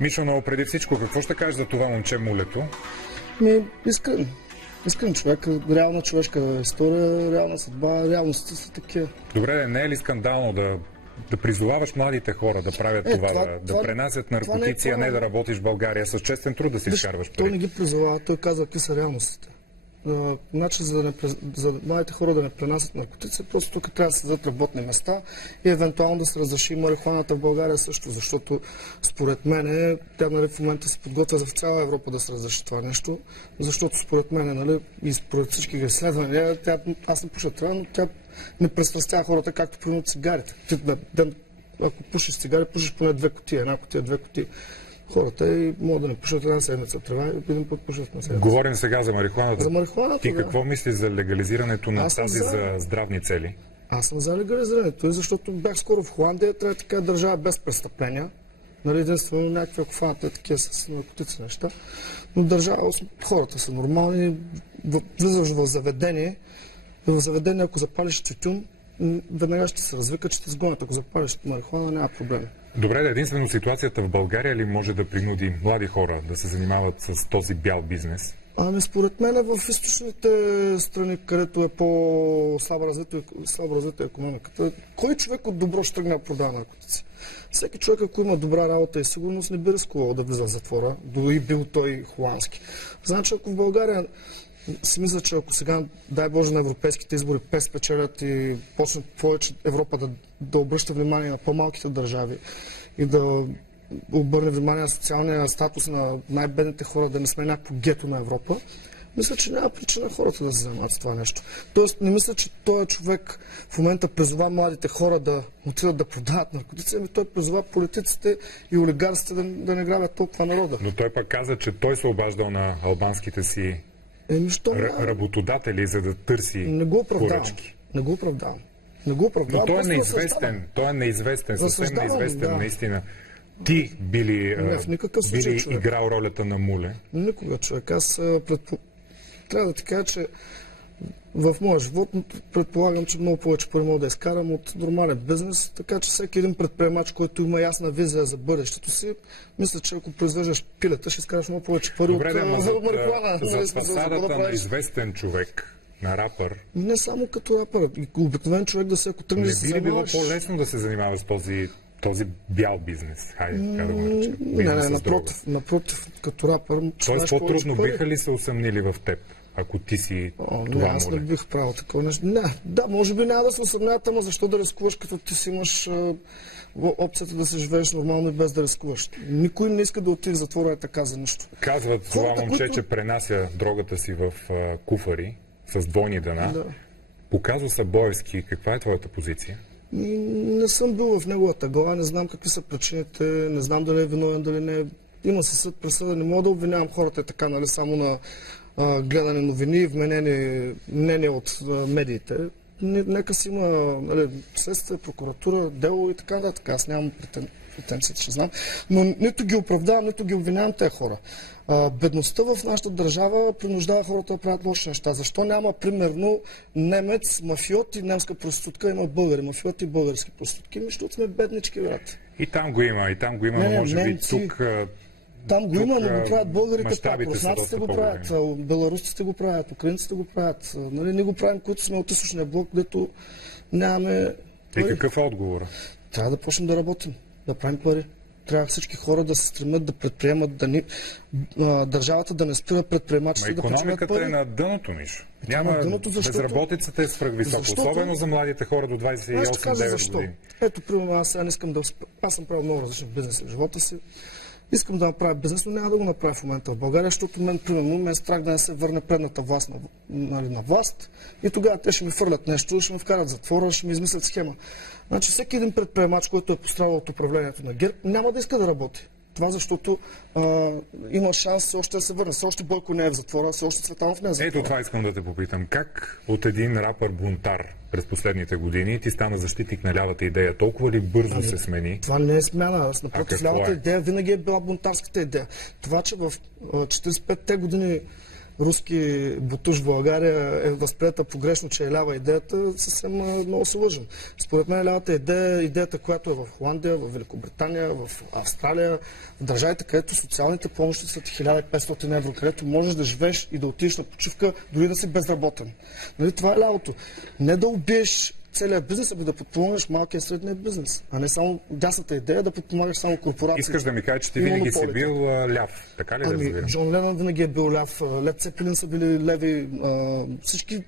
Мишо, но преди всичко, какво ще кажеш за това момче Мулето? Искрен човек, реална човешка история, реална съдба, реалностите са такива. Добре, не е ли скандално да призоваваш младите хора да правят да пренасят наркотици, а не да работиш в България с честен труд да си изкарваш пари? Той не ги призовава, той казва какви са реалностите. Начин за младите хора да не пренасят наркотици, просто тук трябва да се дадат работни места и евентуално да се разреши марихуаната в България също, защото според мен тя в момента се подготвя за в цяла Европа да се разреши това нещо, защото според мен и според всички изследвания, аз не пуша това, но тя не пристрастява хората, както примерно цигарите. Ако пушиш цигари, пушиш поне 2 кутии, една кутия, 2 кутии. Хората и могат да не пушат една седмица трева и един път пушат на седмица. Говорим сега за марихуаната. За марихуаната, Ти какво мислиш за легализирането на тази за здравни цели? Аз съм за легализирането, защото бях скоро в Холандия, трябва така държава без престъпления. Единствено някакви акваната такива с наркотици неща. Но държава, хората са нормални, влизаш в заведение, ако запалиш тютюн, веднага ще се развика, че те сгонят. Ако запалиш марихуана, няма проблем. Добре, единствено ситуацията в България ли може да принуди млади хора да се занимават с този бял бизнес? Според мен в източните страни, където е по-слабо развита економиката, кой човек от добро ще тръгне да продава наркотици? Всеки човек, ако има добра работа и сигурност, не би рискувал да влиза в затвора, дори бил той холандски. Значи, ако в България си мисля, че ако сега, дай Боже, на европейските избори спечелят и почнат повече Европа да обръща внимание на по-малките държави и да обърне внимание на социалния статус на най-бедните хора, да не сме някакво гето на Европа, мисля, че няма причина хората да се занимават с това нещо. Тоест, не мисля, че този човек в момента призова младите хора да отидат да продават наркотици, ами той призова политиците и олигарсите да не грабят толкова народа. Но той пък каза, че той се обаждал на албанските си работодатели, за да търси поръчки. Не го оправдавам. Но той е неизвестен, съвсем неизвестен, наистина. Ти били играл ролята на Муле? Никога, човек. Аз трябва да ти кажа, че в моя живот предполагам, че много повече пари мога да изкарам от нормален бизнес, така че всеки един предприемач, който има ясна визия за бъдещето си, мисля, че ако произвеждаш пилета, ще изкараш много повече пари от марихуана. За фасадата на известен човек, на рапър. Не само като рапър. Обикновен човек да се, ако тръгне да се занимаваш... Не би било по-лесно да се занимава с този бял бизнес? Хайде, така да го наречем. Напротив, като рапър... Тоест по-трудно биха ли се усъмнили в теб, ако ти си това аз не бих правил такова нещо. Да, може би няма да се усъмняват, ама защо да рискуваш, като ти си имаш опцията да се живееш нормално и без да рискуваш. Никой не иска да отиде в затвора така за нищо. Казват това момче, че пренася дрогата си в куфари с двойни дъна. Да. Показва Събоевски. Каква е твоята позиция? Не съм бил в неговата глава, не знам какви са причините, не знам дали е виновен, дали не е. Има се съд, присъда, не мога да обвинявам хората така, само на гледане новини, вменени мнения от медиите. Нека си има следствие, прокуратура, дело и така нататък. Аз нямам претенциите, ще знам. Но нито ги оправдавам, нито ги обвинявам тези хора. Бедността в нашата държава принуждава хората да правят лоши неща. Защо няма, примерно, немец, мафиот и немска проститутка, има българи, мафиот и български проститутки? Защото сме беднички, брат. И там го има, но може би тук... Там го има, но го правят българите, руснаците го правят, беларусите го правят, украинците го правят. Не го правим, които сме от източния блок, където нямаме... Какъв е отговора? Трябва да почнем да работим, да правим пари. Трябва всички хора да се стремят да предприемат, държавата да не спира предприемачите да почнат пари. Икономиката е на дъното, Мишо. Безработицата е свръхвисока, особено за младите хора до 28-9 години. Ето, примерно, аз сега не искам да... Аз съм правил много различни бизнеси в живота си. Искам да направя бизнес, но няма да го направя в момента в България, защото мен е страх да не се върне предната власт на власт и тогава те ще ми фърлят нещо, ще ме вкарат в затвора, ще ми измислят схема. Значи всеки един предприемач, който е пострадал от управлението на ГЕРБ, няма да иска да работи. Това защото има шанс още да се върне. Все още Бойко не е в затвора, все още Цветанов не е в затвора. Ето това искам да те попитам. Как от един рапър бунтар през последните години ти стана защитник на лявата идея? Толкова ли бързо се смени? Това не е смяна. Напротив, лявата идея винаги е била бунтарската идея. Това, че в 45-те години руски бутуш в България е възприета погрешно, че е лява идеята, съвсем много се лъжим. Според мен лявата идея, идеята, която е в Холандия, в Великобритания, в Австралия, в държавите, където социалните помощи са 1500 евро, където можеш да живееш и да отидеш на почивка, дори да си безработен. Нали, това е лявото. Не да убиеш целият бизнес, да подпомагаш малкия и средния бизнес, а не само дясната идея да подпомагаш само корпорации. Искаш да ми кажеш, че ти винаги си бил ляв, така ли да разбирам? Джон Ленън винаги е бил ляв, Лед Цепелин са били леви,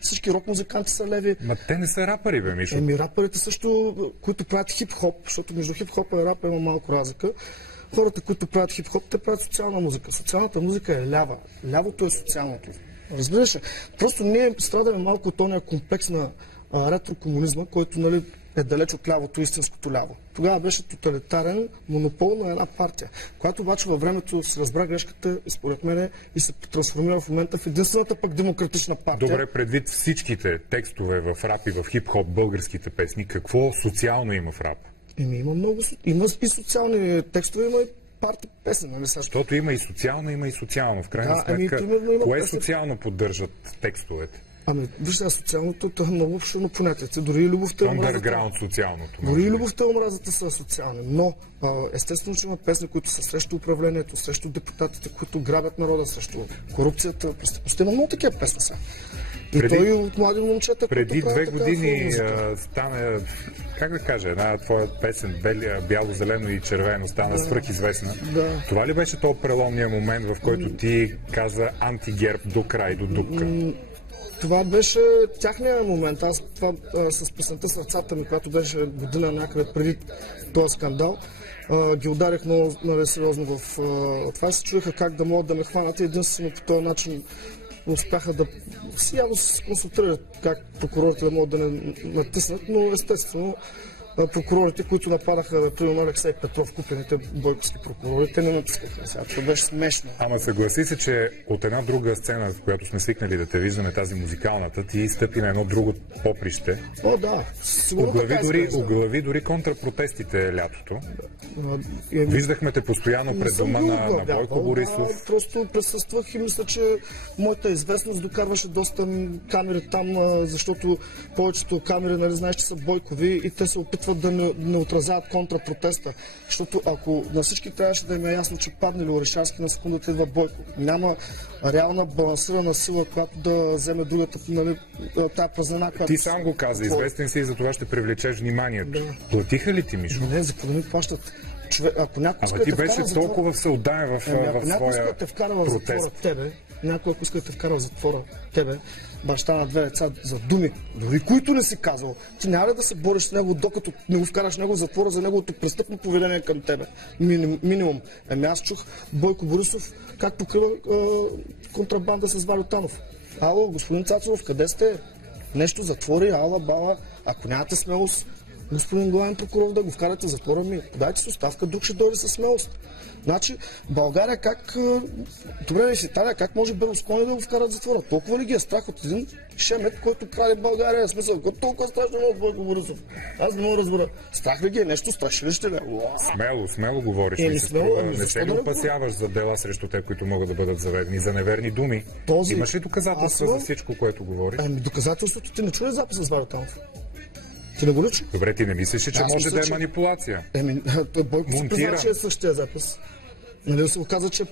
всички рок музиканти са леви. Ма те не са рапъри, бе, Мишо. Рапърите също, които правят хип-хоп, защото между хип-хопа и рапа има малко разлика. Хората, които правят хип-хоп, те правят социална музика. Социалната музика е лява. Лявото е социалното. Разбираш ли? Просто ние страдаме малко от този комплекс на ретрокомунизма, който, нали, е далеч от лявото, истинското ляво. Тогава беше тоталитарен монопол на една партия, която обаче във времето се разбра грешката и според мен и се трансформира в момента в единствената пък демократична партия. Добре, предвид всичките текстове в рап и в хип-хоп, българските песни, какво социално има в рап? Има много. Има и социални текстове, има и парти песен, нали? Защото има и социално, има и социално. В крайна сметка, кое социално поддържат текстовете? Вижте, социалното е много обширно понятие. Дори и любовта и омразата. Underground социалното. Дори и любовта и омразата са социални. Но естествено, че има песни, които са срещу управлението, срещу депутатите, които грабят народа, срещу корупцията. Просто има много такива песни са. И той от млади момчета. Преди 2 години стана, как да кажа, една твоя песен бяло-зелено и червено стана свръхизвестна. Да. Това ли беше този преломния момент, в който ти каза антигерб до край, до дупка? Това беше тяхния момент. Аз това с песента "Сърцата ми", която беше година някъде преди този скандал, ги ударих много, нали, сериозно в това. Се чуеха как да могат да ме хванат и единствено по този начин успяха да явно се консултират как прокурорите да могат да не натиснат, но естествено прокурорите, които нападаха, примерно Алексей Петров, купените бойковски прокурори, те не натискаха. Сега това беше смешно. Ама съгласи се, че от една друга сцена, в която сме свикнали да те виждаме, тази музикалната, ти стъпи на едно друго поприще. О, да. Оглави дори контрапротестите лятото. Виждахме те постоянно пред дома на Бойко Борисов. Просто присъствах и мисля, че моята известност докарваше доста камери там, защото повечето камери, нали, знаеш, че са бойкови и те се опитват да не отразяват контрапротеста. Защото ако на всички трябваше да им е ясно, че падне ли Орешарски, на секундата идва Бойко. Няма реална балансирана сила, която да вземе другата, нали, тая празнина. Ти сам го каза, известен си и за това ще привлечеш вниманието. Да. Платиха ли ти, Мишо? Не, за какво да ми плащат? Ако някой ти беше толкова всеотдаен в своя протест. Някой, ако иска да те вкара в затвора, тебе, баща на 2 деца, за думи, дори които не си казал, ти няма ли да се бориш с него, докато не го вкараш него в затвора за неговото престъпно поведение към тебе? Минимум. Аз чух Бойко Борисов как покрива контрабанда с Вальо Танов. Ало, господин Цацаров, къде сте? Нещо затвори, ала, бала. Ако нямате смелост, господин главен прокурор, да го вкарате в затвора, ми подайте си оставка, друг ще дойде със смелост. Значи, България как... Добре, в Италия, как може Берлускони да го вкарат в затвора? Толкова ли ги е страх от един шемет, който краде България? В смисъл, толкова страшно много Бойко Борисов. Аз не мога да разбера. Страх ли ги е? Нещо страшилище ли? Смело говориш. Не се ли опасяваш за дела срещу те, които могат да бъдат заведени за неверни думи? Имаш ли доказателства за всичко, което говориш? Доказателството ти не чуе записа с Вальо Танов. Ти не го ли чу? Добре, ти не мислиш, че може да е манипулация? Бойко се признава, че е същия запис. Нали се оказа, че е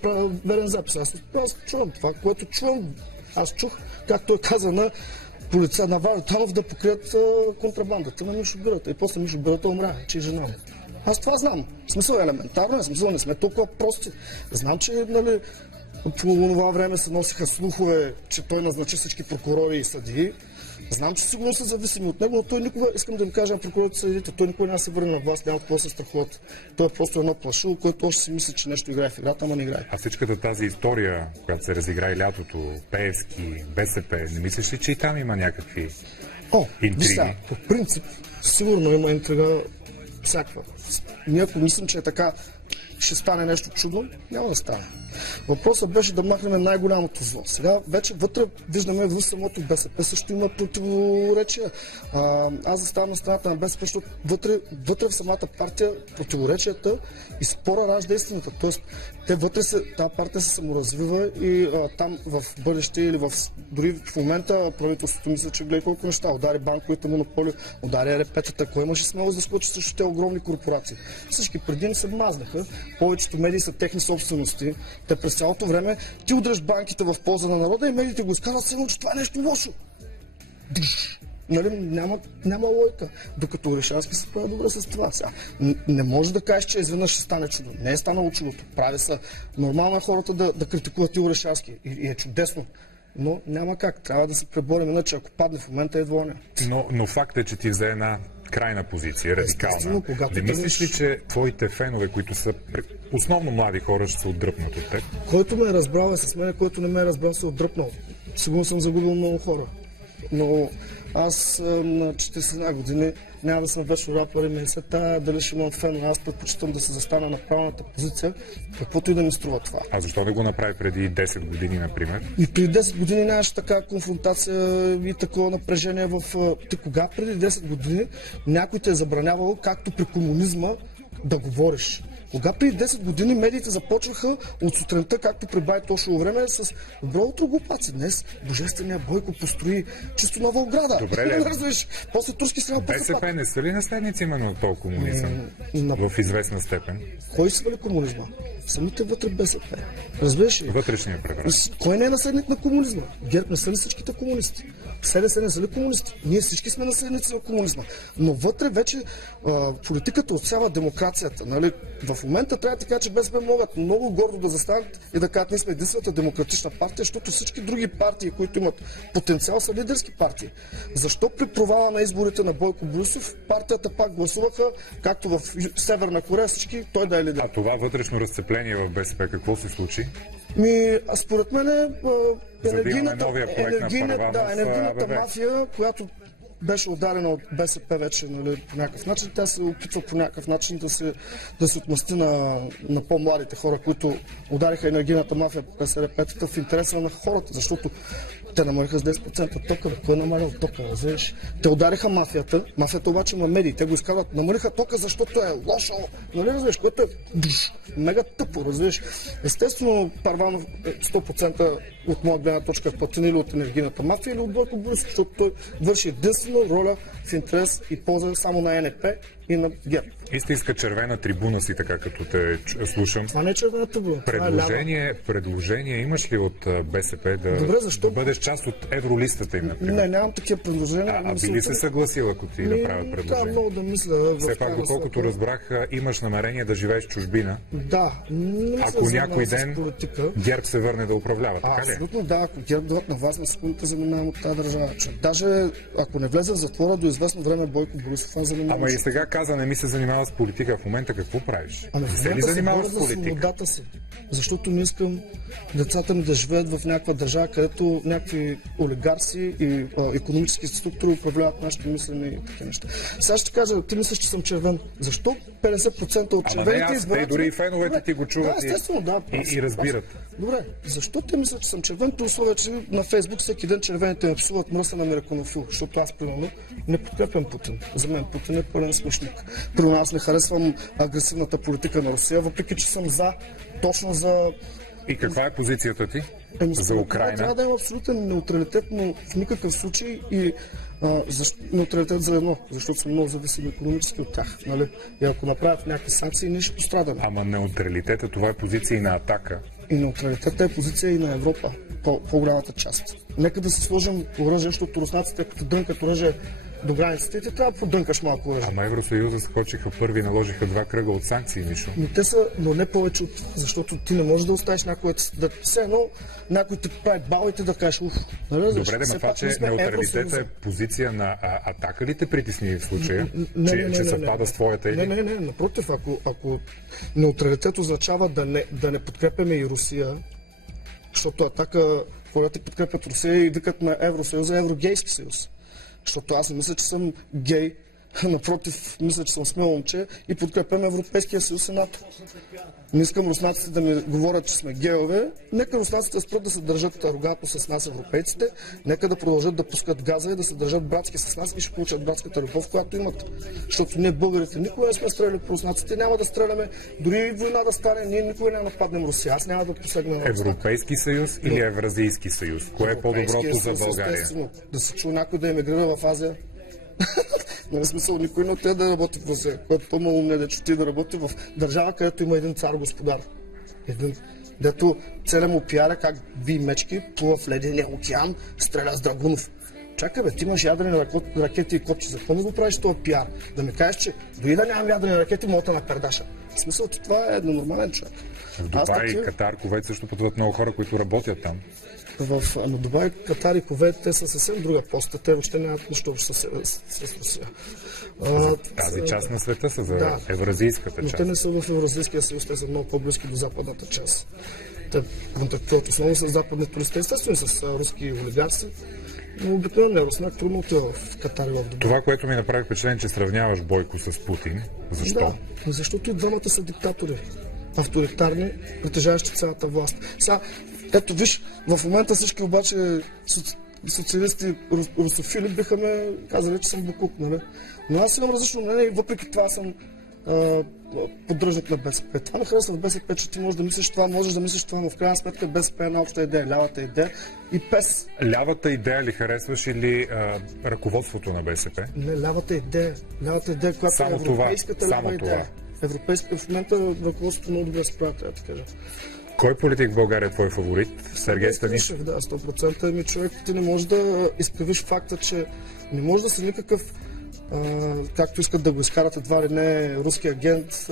верен запис. Аз чувам това, което чувам. Аз чух, както е каза на полиция на Вальо Танов, да покрият контрабандата на Мишо Бирата. И после Мишо Бирата умря, че е жена му. Аз това знам. В смисъл е елементарно, в смисъл не сме толкова прости. Знам, че, нали, по това време се носиха слухове, че той назначи всички прокурори и съдии. Знам, че сигурно са зависими от него, но той никога, искам да ви кажа на прокурорите съдите, той никога няма се върне на власт, няма какво се страхуват. Той е просто едно плашило, което още си мисли, че нещо играе в играта, ама не играе. А всичката тази история, която се разигра и лятото, Пеевски, БСП, не мислиш ли, че и там има някакви интриги? По принцип, сигурно има интрига всякаква. Ние ако мислим, че е така ще стане нещо чудо, няма да стане. Въпросът беше да махнем най-голямото зло. Сега вече вътре виждаме в самото БСП също има противоречия. Аз заставам на страната на БСП, защото вътре в самата партия противоречията и спора ражда истината. Тоест, тази партия се саморазвива и там в бъдеще или дори в момента правителството мисля, че гледа колко неща. Удари банковите монополи, удари РП-тата. Кой имаше смелост да скочи срещу тези огромни корпорации? Всички преди ни се мазнаха. Повечето медии са техни собствености. Те през цялото време ти удръж банките в полза на народа и медиите го изкарват само, че това е нещо лошо. Нали, няма лойка. Докато Орешарски се справя добре с това. Сега, не може да кажеш, че изведнъж ще стане чудо. Не е станало чудото. Прави са нормално хората да критикуват и Орешарски. И е чудесно. Но няма как. Трябва да се преборим, иначе ако падне в момента е двойна. Но факт е, че ти взе една крайна позиция, радикална. Не мислиш ли, че твоите фенове, които са основно млади хора, ще се отдръпнат от теб? Който ме е разбрал е с мен, който не ме е разбрал се отдръпнал. Сигурно съм загубил много хора. Но аз на 41 години няма да съм вече рапър и ме се тая дали ще имам фен. Аз предпочитам да се застана на правилната позиция, каквото и да ми струва това. А защо не го направи преди 10 години, например? И преди 10 години нямаше така конфронтация и такова напрежение в... Ти кога преди 10 години някой те е забранявал, както при комунизма, да говориш? Кога преди 10 години медиите започваха от сутринта, както при бай Тошово време, с добро утро глупаци. Днес божественият Бойко построи чисто нова ограда. Добре, ли? После турски стрел БСП не са ли наследници именно от този комунизъм? В известна степен. Кой свали комунизма? Самите вътре БСП. Разбираш ли? Вътрешния преврат. Кой не е наследник на комунизма? ГЕРБ не са ли всичките комунисти? СДС не са ли комунисти? Ние всички сме наследници на комунизма. Но вътре вече политиката отсява демокрацията. Нали? В момента трябва да кажа, че БСП могат много гордо да застанат и да кажат, ние сме единствената демократична партия, защото всички други партии, които имат потенциал, са лидерски партии. Защо при провала на изборите на Бойко Борисов партията пак гласуваха, както в Северна Корея, всички той да е лидер? А това вътрешно разцепление в БСП какво се случи? Според мен енергийната мафия, която беше ударена от БСП вече, нали, по някакъв начин, тя се опитва по някакъв начин да се отмъсти на по-младите хора, които удариха енергийната мафия през РП-тата в интереса на хората, защото те намалиха с 10% тока. Кой е намалял тока, разбираш? Те удариха мафията. Мафията обаче има медии. Те го изказват. Намалиха тока, защото е лошо. Нали разбираш? Което е мега тъпо, разбираш? Естествено, Първанов 100% от моя гледна точка е платен или от енергийната мафия, или от Бойко Борисов, защото той върши единствено роля в интерес и полза само на НП и на ГЕРБ. Истинска червена трибуна си, така като те слушам. Това не е червена трибуна. Предложение имаш ли от БСП да бъдеш част от евролистата им, например? Не, нямам такива предложения. А би ли се съгласил, ако ти направят предложение? Да, много да мисля. Все пак, доколкото разбрах, имаш намерение да живееш в чужбина. Да. Ако някой ден ГЕРБ се върне да управлява, така ли? Абсолютно да. Ако ГЕРБ дойдат на вас, на секундата занимавам от тази държава. Даже ако не влезе в затвора до известно време, Бойко Борисов занимава. Ама и сега каза, не ми се занимава с политика. В момента какво правиш? Не се ли занимаваш с политика? Свободата си. Защото не искам децата ми да живеят в някаква държава, където някакви олигарси и икономически структури управляват нашите мислене и такива неща. Сега ще кажа, ти мислиш, че съм червен. Защо 50% от червените избират? Дори и феновете ти го чуват и разбират. Добре, защо те мислят, че съм червен, при условие, че на Фейсбук всеки ден червените ме псуват мръсен американофил, защото аз, примерно, не подкрепям Путин. За мен Путин е пълен смешник. При нас не харесвам агресивната политика на Русия, въпреки че съм точно за... И каква е позицията ти за Украйна? Трябва да има абсолютен неутралитет, но в никакъв случай и неутралитет за едно, защото съм много зависим икономически от тях. Нали? И ако направят някакви санкции, ние ще пострадаме. Ама неутралитета, това е позиция и на Атака. И неутралитета е позиция и на Европа, по-голямата част. Нека да се сложим оръжие, защото руснаците, като дънкат оръжие до границите, и ти трябва да подънкаш малко оръжие. Ама Евросъюза скочиха първи, наложиха 2 кръга от санкции, Мишо. Но не повече от... Защото ти не можеш да оставиш някой някой ти прави бал и ти да кажеш уф. Нали? Добре, да това, че неутралитета е позиция на Атака ли те притесни в случая? Че съвпада с твоята или? Не, напротив, ако неутралитет означава да не подкрепяме и Русия, защото Атака, когато подкрепят Русия и викат на Евросъюза, Еврогейски съюз. Защото аз не мисля, че съм гей, Напротив, мисля, че съм смело момче и подкрепям Европейския съюз и НАТО. Не искам руснаците да ми говорят, че сме геове. Нека руснаците спрат да се държат арогантно с нас, европейците. Нека да продължат да пускат газа и да се държат братски с нас и ще получат братската любов, която имат. Защото ние, българите, никога не сме стреляли по руснаците, няма да стреляме. Дори война да стане, ние никога няма да нападнем Русия. Аз няма да посегна на Русия. Европейски съюз или Евразийски съюз? Кое е по-доброто за България? Да се чува някой да емигрира в Азия. Нали смисъл, никой не те да работи в Русия, който то малко не да чути да работи в държава, където има един цар господар. Един, дето целя му пиара как би мечки, плува в ледения океан, стреля с Драгунов. Чакай бе, ти имаш ядрени ракети и копче, за какво не го правиш това пиар? Да ми кажеш, че дори да нямам ядрени ракети, мога да напердаша. В смисъл, че това е нормален човек. В Дубай, Катар, Кувейт също пътуват много хора, които работят там. На Дубай, Катар и Кувейт, те са съвсем друга поста. Те въобще нямат нищо общо с Русия. Тази част на света са за евразийската част. Но те не са в Евразийския съюз, те са много по-близки до западната част. Те контактуват основно с западни туристи, естествено с руски олигарси. Но обикновено руснак трудно отива в Катар и в Дубай. Това, което ми направи впечатление, че сравняваш Бойко с Путин. Защо? Да, защото и двамата са диктатори. Авторитарни, притежаващи цялата власт. Сега, ето виж, в момента всички обаче социалисти, русофили биха ме казали, че съм букук, нали? Но аз имам различно мнение и въпреки това съм поддръжник на БСП. Това не харесва в БСП, че ти можеш да мислиш това, но в крайна сметка БСП е една обща идея, лявата идея и ПЕС. Лявата идея ли харесваш или ръководството на БСП? Не, лявата идея, която е европейската лява идея. Европейска, в момента ръководството много добре се прави, да кажа. Кой политик в България е твой фаворит? Сергей Станишев? Да, 100%. Ами човек, ти не можеш да изкривиш факта, че не може да си никакъв, както искат да го изкарат едва ли не руски агент,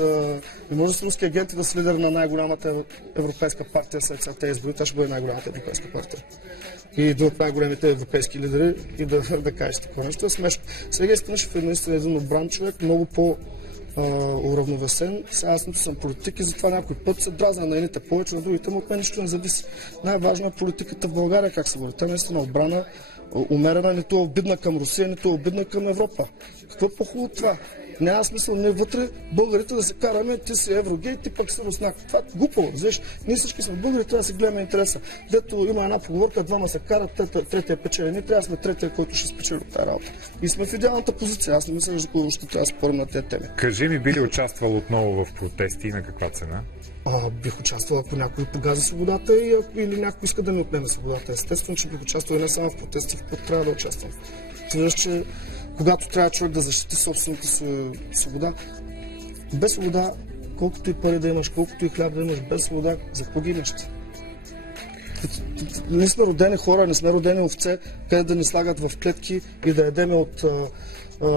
не може да си руски агент и да си лидер на най-голямата европейска партия след целите избори. Това ще бъде най-голямата европейска партия. И един от най-големите европейски лидери и да кажеш такова нещо. Смешно. Сергей Станишев е наистина един отбран човек, много уравновесен. Сега аз нито съм политик и затова някой път се дразна на едните повече, на другите, но от мен нищо не зависи. Най-важно е политиката в България, как се води. Тя наистина отбрана, умерена, нито е обидна към Русия, нито е обидна към Европа. Какво е по-хубаво това? Няма смисъл ние вътре българите да се караме, ти си еврогей, ти пък си руснак. Това е глупо, знаеш. Ние всички сме българи, трябва да си гледаме интереса. Дето има една поговорка, двама се карат, третия печели. Ние трябва да сме третия, който ще спечели от тази работа. И сме в идеалната позиция. Аз не мисля, че ще трябва да спорим на тези теми. Кажи ми, би ли участвал отново в протести и на каква цена? Бих участвал, ако някой погаза свободата или някой иска да ми отнеме свободата. Естествено, че бих участвал не само в протести, в които трябва да участвам. Твърдиш, че когато трябва човек да защити собствената си свобода, без свобода, колкото и пари да имаш, колкото и хляб да имаш, без свобода, за какво ги неща? Не сме родени хора, не сме родени овце, къде да ни слагат в клетки и да ядеме от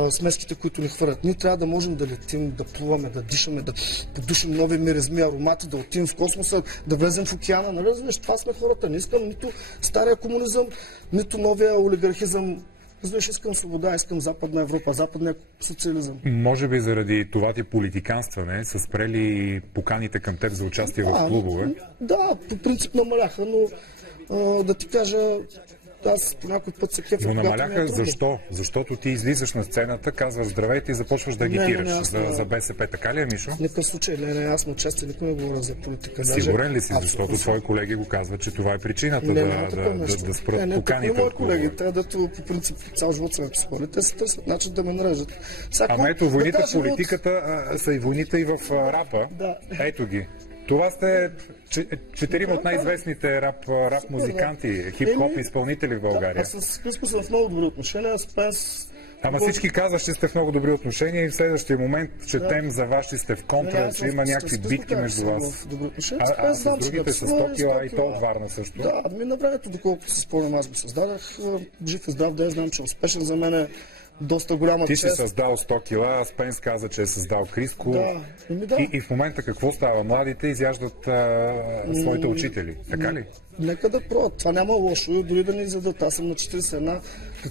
смеските, които ни хвърлят. Ние трябва да можем да летим, да плуваме, да дишаме, да подушим нови миризми, аромати, да отидем в космоса, да влезем в океана. Нали разбираш, това сме хората. Не искам нито стария комунизъм, нито новия олигархизъм. Знаеш, искам свобода, искам Западна Европа, западния социализъм. Може би заради това ти политиканстване са спрели поканите към теб за участие в клубове? Да, по принцип намаляха, но да ти кажа, аз по някой път се кефя. Но намаляха защо? Защото ти излизаш на сцената, казваш здравейте и започваш да агитираш за БСП. Така ли е, Мишо? В никакъв случай. Не, аз на части никой не говоря за политика. Сигурен ли си? Защото твои колеги го казват, че това е причината да спрат поканите от клубове. Колеги, те дето по принцип цял живот са ме психоли, те се търсят начин да ме нарежат. Ама ето, войните в политиката са и войните и в рапа. Ето ги. Това сте четирима от най-известните рап музиканти, хип-хоп изпълнители в България. Аз с Криско съм в много добри отношения, Спенс... Ама всички казваш, че сте в много добри отношения и в следващия момент четем за вас, че сте в контра, че има някакви битки между вас. А с другите са 100 кила и то от Варна също. Да, на времето, доколкото се спомням, аз го създадах. Жив и здрав да знам, че е успешен за мен е доста голяма чест. Ти си създал 100 кила, Спенс каза, че е създал Криско. Да. И в момента какво става? Младите изяждат своите учители, така ли? Нека да пробват. Това няма лошо, дори да не изядат. Аз съм на 41.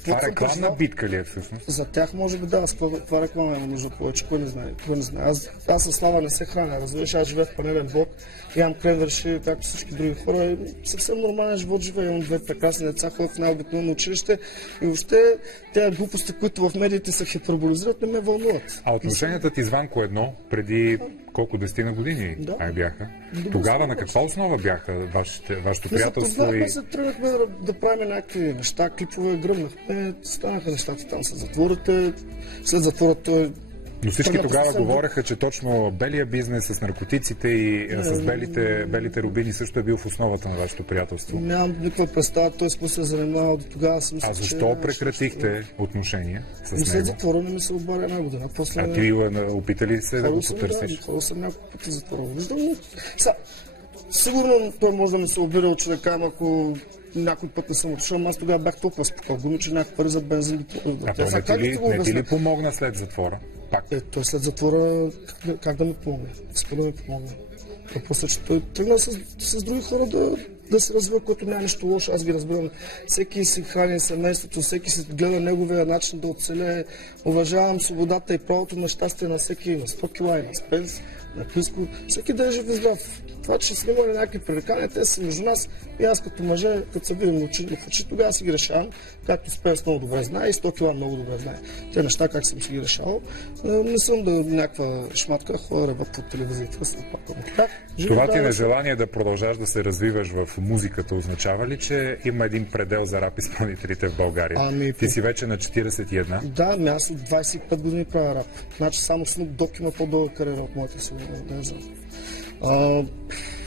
Това рекламна битка ли е всъщност? За тях може би да, това реклама има нужда повече, кой не знае. Аз със слава не се храня, разбираш, аз живея в панелен блок, имам кренвърши, както всички други хора, и съвсем нормален живот живея, имам две прекрасни деца, ходя в най-обикновено училище и въобще тези глупости, които в медиите се хиперболизират, не ме вълнуват. А отношенията ти с Ванко едно, преди колко 10 години бяха? Тогава на каква основа бяха вашето приятелство? Се тръгнахме да правим някакви неща, клипове, гръмнахме, станаха нещата там с затворите, след затвора той... Но всички тогава говореха, че точно белия бизнес с наркотиците и с белите рубини също е бил в основата на вашето приятелство. Нямам никаква представа, той се занимава до тогава. А защо прекратихте отношения с него? След затвора не ми се обаря една година. А ти опита ли се да го потърсиш? Ходил съм няколко пъти затвора. Виждам, сигурно той може да ми се обида от човека, ако някой път не съм отишъл, аз тогава бях толкова спокойно, че някакъв пари за бензин. Не ти ли помогна след затвора? Пак. Той след затвора как да ми помогне? Иска да ми помогне. Въпросът, че той тръгна с други хора да се развива, което няма нищо лошо. Аз ги разбирам. Всеки си храни семейството, всеки си гледа неговия начин да оцелее. Уважавам свободата и правото на щастие на всеки, на 100 кила и на Спенс, на Писко. Всеки да е жив и здрав. Това, че снимали някакви пререкания, те са между нас и аз като мъже, като се видим очи в очи, тогава си ги решавам, както Спенс много добре знае и 100 кила много добре знае. Те неща, как съм си ги решавал. Не съм някаква шматка, хора ръба по телевизията. Това ти нежелание да продължаш да се развиваш в музиката означава ли, че има един предел за рап изпълнителите в България? Ти си вече на 41. Да, аз от 25 години правя рап. Значи само Snoop Dogg има по-дълга кариера от моята си.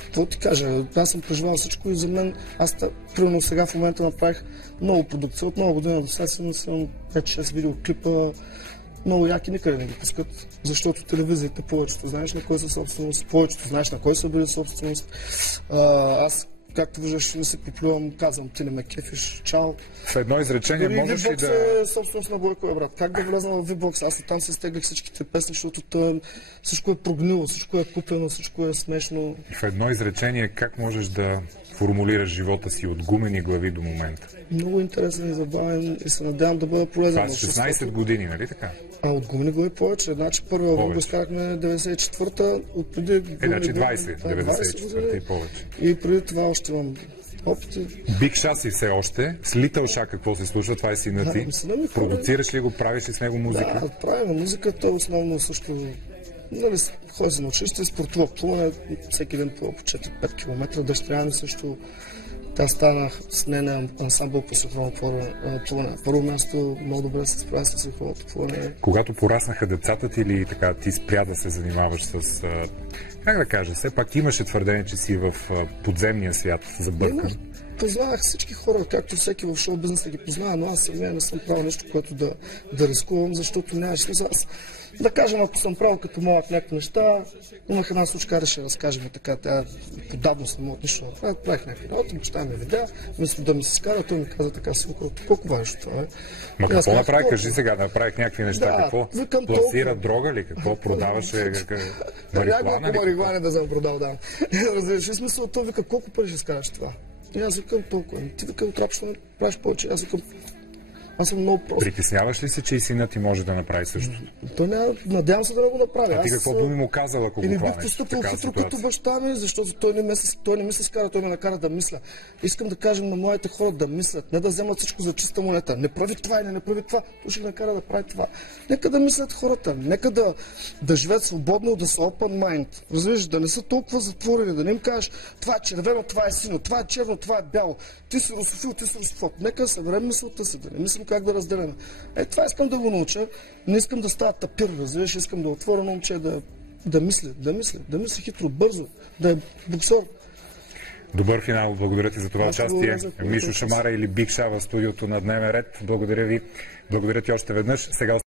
Какво ти кажа? Аз съм преживял всичко и за мен, примерно сега в момента направих много продукция. От много година до сега съм 5-6 видеоклипа, много яки, никъде не ги пускат, защото телевизиите повечето знаеш на кой са собственост, повечето знаеш на кой са били собственост. Аз, както виждаш, не се поплювам, казвам, ти не ме кефиш, чао. В едно изречение можеш ли да... е собственост на Бойко, брат. Как да влезна в V-Box? Аз оттам се стеглях всичките песни, защото всичко е прогнило, всичко е купено, всичко е смешно. В едно изречение, как можеш да формулираш живота си от гумени глави до момента? Много интересен и забавен и се надявам да бъда полезен. Това с 16 години, нали така? От гумени глави повече. Значи първия албум го скарахме 94-та, от преди... Значи 94-та и повече. И преди това още имам опити. Биг Шаси все още. С Литъл Ша какво се случва? Това е сина ти. Продуцираш ли го, правиш ли с него музика? Да, правим музика. Той основно също... Ходи се на училище, спортува плуване, всеки ден плува по 4-5 км. Дъщеря ми също, тя стана с нея ансамбъл по синхронно плуване. Първо място много добре се справя с синхронното плуване. Когато пораснаха децата ти или така, ти спря да се занимаваш с... Как да кажа, все пак имаше твърдение, че си в подземния свят забъркан. Познавах всички хора, както всеки в шоу бизнеса ги познава, но аз самия не съм правил нещо, което да рискувам, защото нямаш смисъл. Да кажем, ако съм правил като малък някакви неща, имах една случка, ще разкажем така, тя подавно съм имал нищо да правя, правих някакви работи, баща ми видя, мисля да ми се скара, той ми каза така си, колко важно това е. Ма какво направи? Кажи сега, да направих някакви неща, какво? Пласира дрога ли? Какво продаваше? Марихуана ли? Марихуана да съм продал, да. Разбираш, в смисъл, той вика, колко пари ще скараш това? И аз викам толкова. Ти викам, трапщо не правиш повече. Аз съм много прост. Притесняваш ли се, че и синът ти може да направи също? Той надявам се да не го направи. А ти какво би му казал, ако го хванеш? Или бих постъпил хитро като баща ми, защото той не ми се скара, той ме накара да мисля. Искам да кажем на младите хора да мислят, не да вземат всичко за чиста монета. Не прави това или не прави това, той ще ги накара да прави това. Нека да мислят хората, нека да живеят свободно, да са open mind. Разбираш, да не са толкова затворени, да не им кажеш, това е червено, това е сино, това е черно, това е бяло. Ти си русофил, ти си русофоб. Нека да съберем мисълта си, да не мислим как да разделяме. Това искам да го науча. Не искам да става тапир, разбираш, искам да отворя на момче да мисли хитро, бързо, да е боксер. Добър финал, благодаря ти за това участие. Мишо Шамара или Биг Ша в студиото на Дневен ред. Благодаря ви. Благодаря ти още веднъж. Сега